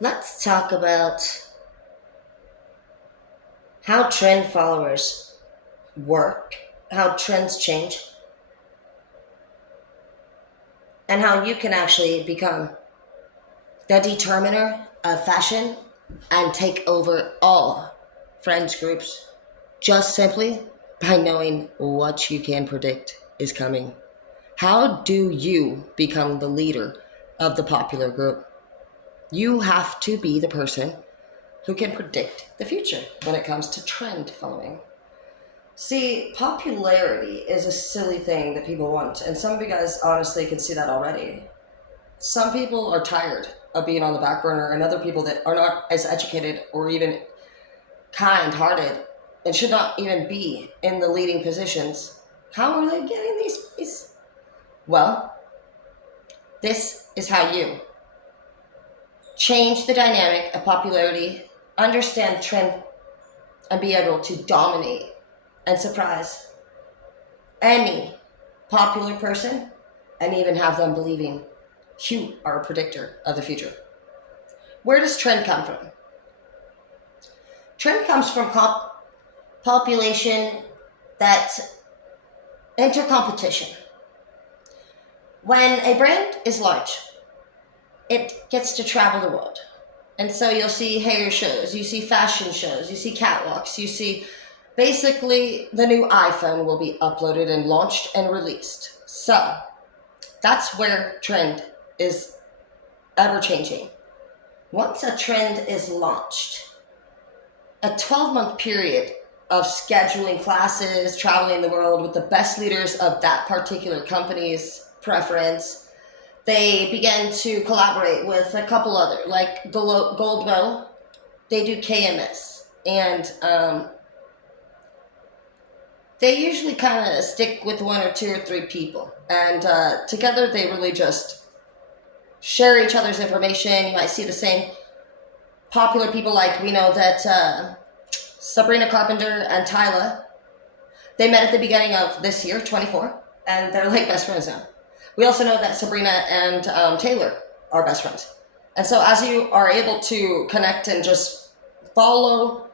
Let's talk about how trend followers work, how trends change, and how you can actually become the determiner of fashion and take over all friends groups just simply by knowing what you can predict is coming. How do you become the leader of the popular group? You have to be the person who can predict the future when it comes to trend following. See, popularity is a silly thing that people want, and some of you guys honestly can see that already. Some people are tired of being on the back burner, and other people that are not as educated or even kind hearted and should not even be in the leading positions. How are they getting these? Well, this is how you change the dynamic of popularity, understand trend, and be able to dominate and surprise any popular person and even have them believing you are a predictor of the future. Where does trend come from? Trend comes from population that enter competition. When a brand is large, it gets to travel the world. And so you'll see hair shows, you see fashion shows, you see catwalks, you see basically the new iPhone will be uploaded and launched and released. So that's where trend is ever changing. Once a trend is launched, a 12-month period of scheduling classes, traveling the world with the best leaders of that particular company's preference, they begin to collaborate with a couple other, like Goldwell, they do KMS. And they usually kind of stick with one or two or three people. And together they really just share each other's information. You might see the same popular people, like we know that Sabrina Carpenter and Tyla, they met at the beginning of this year, 24, and they're like best friends now. We also know that Sabrina and Taylor are best friends. And so as you are able to connect and just follow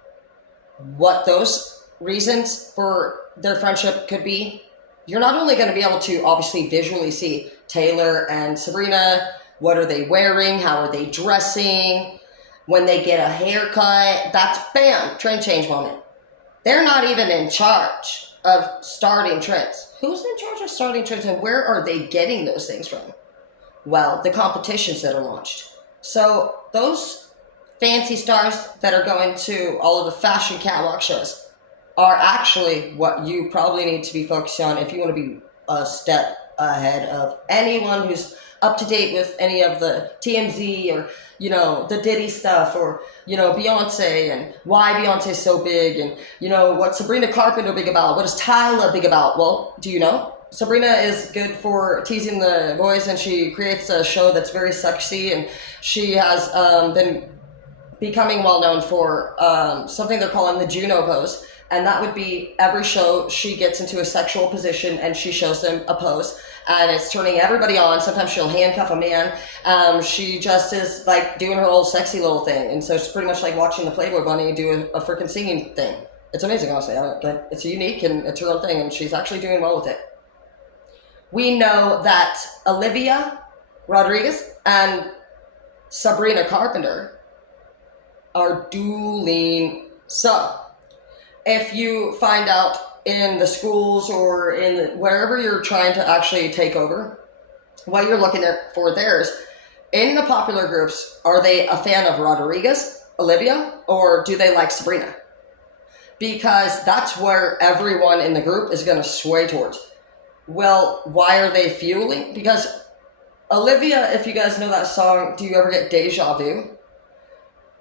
what those reasons for their friendship could be, you're not only going to be able to obviously visually see Taylor and Sabrina, what are they wearing, how are they dressing, when they get a haircut, that's bam, trend change moment. They're not even in charge of starting trends. Who's in charge of starting trends and where are they getting those things from? Well, the competitions that are launched. So those fancy stars that are going to all of the fashion catwalk shows are actually what you probably need to be focusing on if you want to be a step ahead of anyone who's up to date with any of the TMZ or the Diddy stuff, or Beyonce and why Beyonce's so big, and what Sabrina Carpenter big about, what is Tyla big about. Well, do you know Sabrina is good for teasing the boys, and she creates a show that's very sexy, and she has been becoming well known for something they're calling the Juno pose. And that would be every show she gets into a sexual position and she shows them a pose. And it's turning everybody on. Sometimes she'll handcuff a man. She just is like doing her old sexy little thing. And so it's pretty much like watching the Playboy Bunny do a freaking singing thing. It's amazing, honestly. It's unique and it's her own thing. And she's actually doing well with it. We know that Olivia Rodriguez and Sabrina Carpenter are dueling. So if you find out in the schools or in wherever you're trying to actually take over, what you're looking at for theirs, in the popular groups, are they a fan of Rodriguez, Olivia, or do they like Sabrina? Because that's where everyone in the group is going to sway towards. Well, why are they fueling? Because Olivia, if you guys know that song, Do You Ever Get Deja Vu?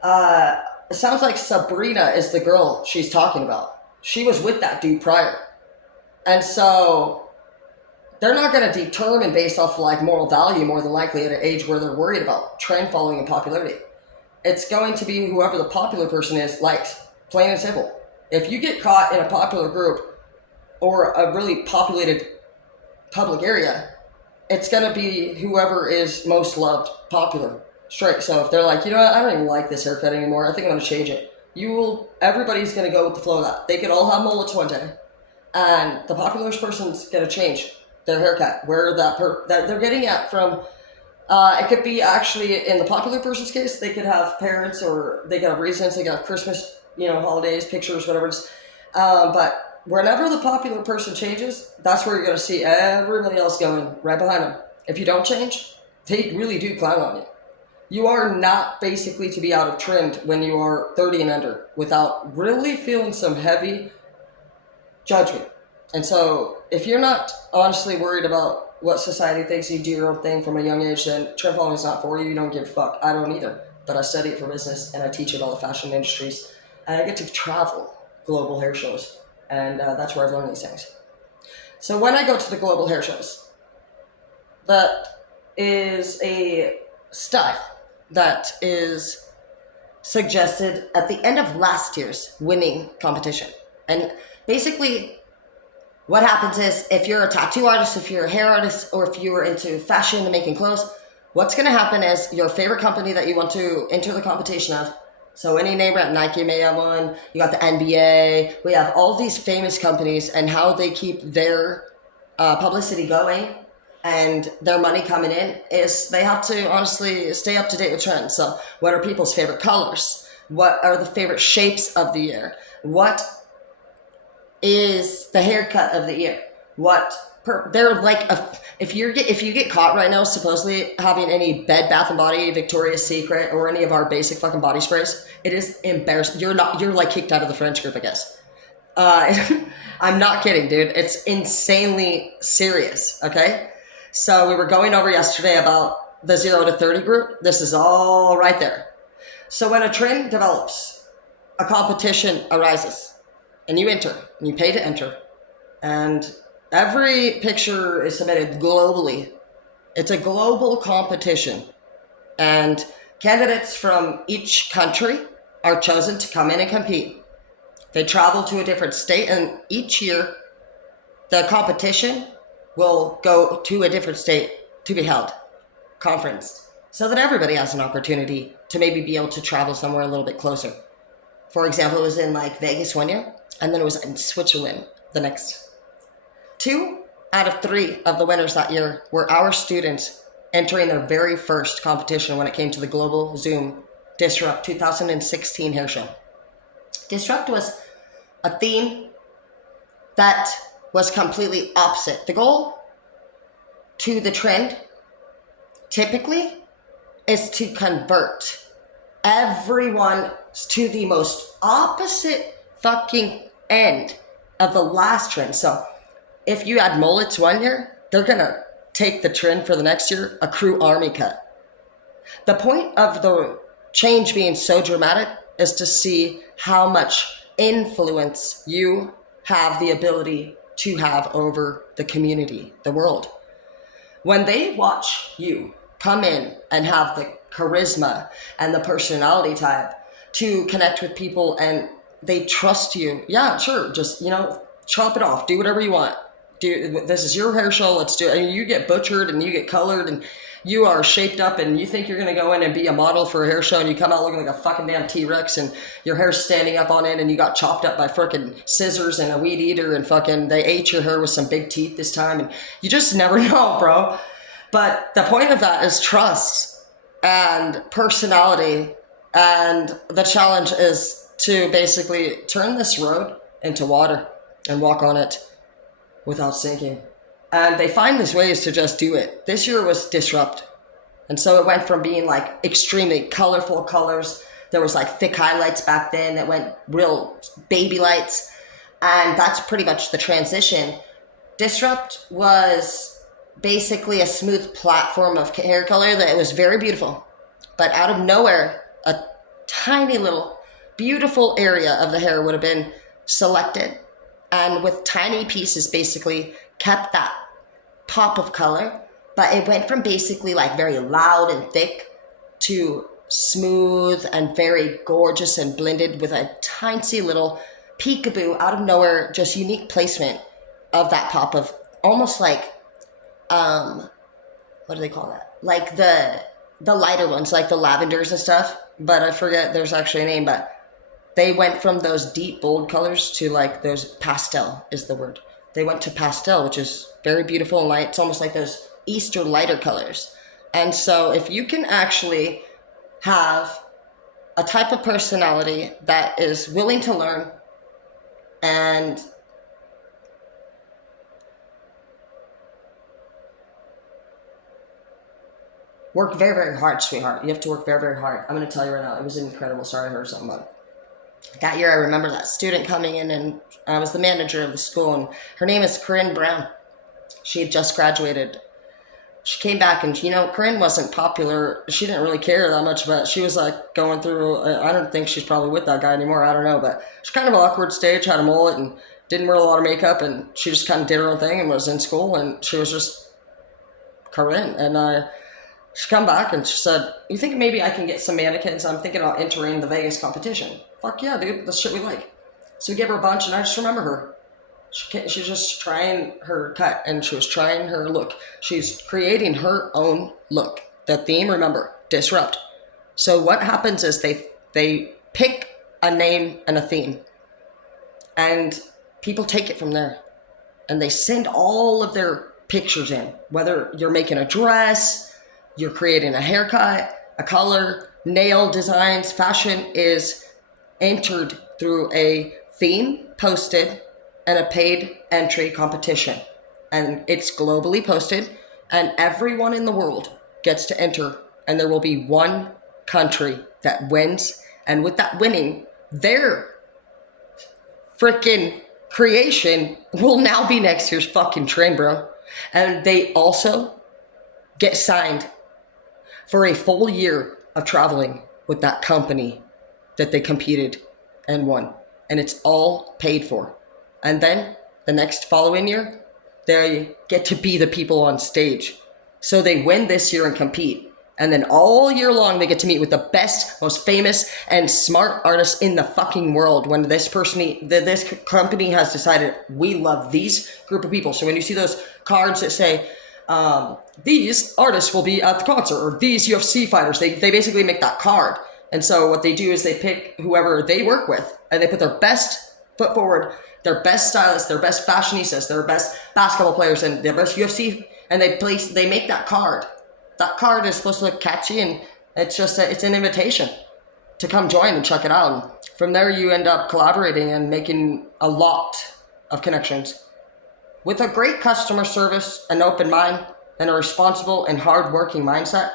It sounds like Sabrina is the girl she's talking about. She was with that dude prior. And so they're not going to determine based off like moral value more than likely at an age where they're worried about trend following and popularity. It's going to be whoever the popular person is likes, plain and simple. If you get caught in a popular group or a really populated public area, it's going to be whoever is most loved popular. straight. So if they're like, you know what, I don't even like this haircut anymore. I think I'm gonna change it. Everybody's gonna go with the flow of that. They could all have mullets one day, and the popular person's gonna change their haircut. Where that they're getting at from. It could be actually in the popular person's case, they could have parents or they could have reasons. They could have Christmas, holidays, pictures, whatever it is. But whenever the popular person changes, that's where you're going to see everybody else going right behind them. If you don't change, they really do clown on you. You are not basically to be out of trend when you are 30 and under without really feeling some heavy judgment. And so if you're not honestly worried about what society thinks, you do your own thing from a young age, then trend following is not for you. You don't give a fuck. I don't either. But I study it for business and I teach it all the fashion industries. And I get to travel global hair shows. And that's where I've learned these things. So when I go to the global hair shows, that is a style that is suggested at the end of last year's winning competition. And basically, what happens is if you're a tattoo artist, if you're a hair artist, or if you're into fashion and making clothes, what's going to happen is your favorite company that you want to enter the competition of. So any name brand, Nike may have one. You got the NBA. We have all these famous companies and how they keep their publicity going and their money coming in is they have to honestly stay up to date with trends. So what are people's favorite colors? What are the favorite shapes of the year? What is the haircut of the year? They're like if you get caught right now supposedly having any Bed Bath and Body, Victoria's Secret, or any of our basic fucking body sprays, it is embarrassing. You're like kicked out of the friends group, I guess. I'm not kidding, dude. It's insanely serious. Okay, so we were going over yesterday about the 0 to 30 group. This is all right there. So when a trend develops, a competition arises. And you enter, and you pay to enter. And every picture is submitted globally. It's a global competition. And candidates from each country are chosen to come in and compete. They travel to a different state, and each year, the competition will go to a different state to be held, conference, so that everybody has an opportunity to maybe be able to travel somewhere a little bit closer. For example, it was in like Vegas one year. And then it was in Switzerland the next. 2 out of 3 of the winners that year were our students entering their very first competition when it came to the Global Zoom Disrupt 2016 hair show. Disrupt was a theme that was completely opposite. The goal to the trend typically is to convert everyone to the most opposite fucking end of the last trend. So if you had mullets one year, they're gonna take the trend for the next year, a crew army cut. The point of the change being so dramatic is to see how much influence you have the ability to have over the community, the world. When they watch you come in and have the charisma and the personality type to connect with people and they trust you. Yeah, sure. Just, chop it off. Do whatever you want. This is your hair show. Let's do it. And you get butchered and you get colored and you are shaped up and you think you're going to go in and be a model for a hair show and you come out looking like a fucking damn T-Rex and your hair's standing up on it and you got chopped up by frickin' scissors and a weed eater and fucking they ate your hair with some big teeth this time and you just never know, bro. But the point of that is trust and personality, and the challenge is to basically turn this road into water and walk on it without sinking. And they find these ways to just do it. This year was Disrupt. And so it went from being like extremely colorful colors. There was like thick highlights back then that went real baby lights. And that's pretty much the transition. Disrupt was basically a smooth platform of hair color that was very beautiful. But out of nowhere, a tiny little beautiful area of the hair would have been selected and with tiny pieces basically kept that pop of color, but it went from basically like very loud and thick to smooth and very gorgeous and blended with a tiny little peekaboo out of nowhere, just unique placement of that pop of almost like what do they call that, like the the lighter ones, like the lavenders and stuff. But I forget there's actually a name. But they went from those deep bold colors to like those pastel is the word. They went to pastel, which is very beautiful and light. It's almost like those Easter lighter colors. And so if you can actually have a type of personality that is willing to learn and work very, very hard, sweetheart. You have to work very, very hard. I'm going to tell you right now, it was incredible. Sorry, I heard something about it. That year, I remember that student coming in, and I was the manager of the school, and her name is Corinne Brown. She had just graduated. She came back, and Corinne wasn't popular. She didn't really care that much, but she was like going through, I don't think she's probably with that guy anymore. I don't know, but she's kind of an awkward stage, had a mullet, and didn't wear a lot of makeup, and she just kind of did her own thing and was in school, and she was just Corinne. And she come back and she said, "You think maybe I can get some mannequins? I'm thinking about entering the Vegas competition." Fuck yeah, dude. That's shit we like. So we gave her a bunch, and I just remember her. She's just trying her cut, and she was trying her look. She's creating her own look. The theme, remember, disrupt. So what happens is they pick a name and a theme, and people take it from there, and they send all of their pictures in. Whether you're making a dress, you're creating a haircut, a color, nail designs, fashion is entered through a theme posted and a paid entry competition. And it's globally posted, and everyone in the world gets to enter, and there will be one country that wins. And with that winning, their freaking creation will now be next year's fucking trend, bro. And they also get signed for a full year of traveling with that company that they competed and won. And it's all paid for. And then the next following year, they get to be the people on stage. So they win this year and compete. And then all year long, they get to meet with the best, most famous, and smart artists in the fucking world. When this company has decided, we love these group of people. So when you see those cards that say, these artists will be at the concert, or these UFC fighters, they basically make that card. And so what they do is they pick whoever they work with, and they put their best foot forward, their best stylists, their best fashionistas, their best basketball players, and their best UFC, and they make that card. That card is supposed to look catchy, and it's an invitation to come join and check it out. And from there, you end up collaborating and making a lot of connections. With a great customer service, an open mind, and a responsible and hard-working mindset,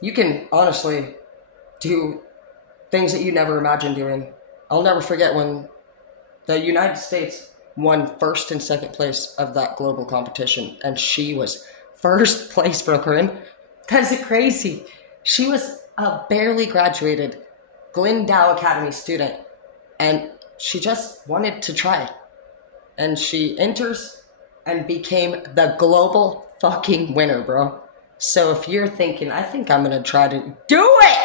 you can honestly do things that you never imagined doing. I'll never forget when the United States won first and second place of that global competition, and she was first place, bro, Corinne. That's crazy. She was a barely graduated Glendow Academy student, and she just wanted to try it. And she enters and became the global fucking winner, bro. So if you're thinking, I think I'm gonna try to do it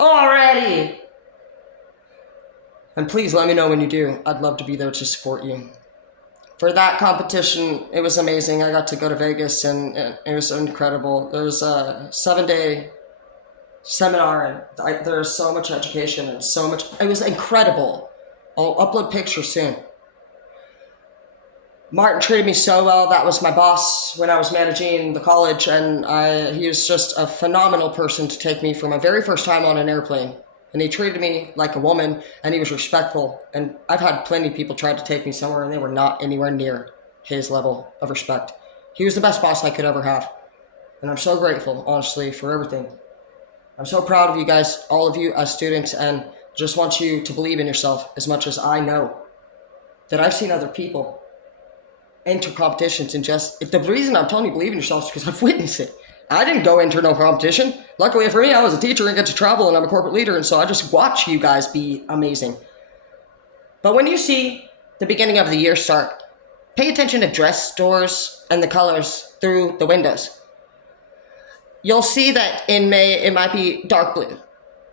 already, and please let me know when you do. I'd love to be there to support you. For that competition, it was amazing. I got to go to Vegas, and it was incredible. There was a 7-day seminar, and there was so much education and so much. It was incredible. I'll upload pictures soon. Martin treated me so well. That was my boss when I was managing the college, and he was just a phenomenal person to take me for my very first time on an airplane. And he treated me like a woman, and he was respectful. And I've had plenty of people try to take me somewhere, and they were not anywhere near his level of respect. He was the best boss I could ever have. And I'm so grateful, honestly, for everything. I'm so proud of you guys, all of you as students, and just want you to believe in yourself as much as I know that I've seen other people enter competitions, and just, the reason I'm telling you believe in yourself is because I've witnessed it. I didn't go enter no competition. Luckily for me, I was a teacher and get to travel, and I'm a corporate leader, and so I just watch you guys be amazing. But when you see the beginning of the year start, pay attention to dress stores and the colors through the windows. You'll see that in May, it might be dark blue.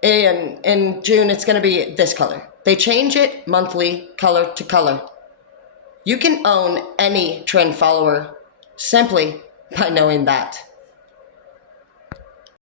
In June, it's going to be this color. They change it monthly, color to color. You can own any trend follower simply by knowing that.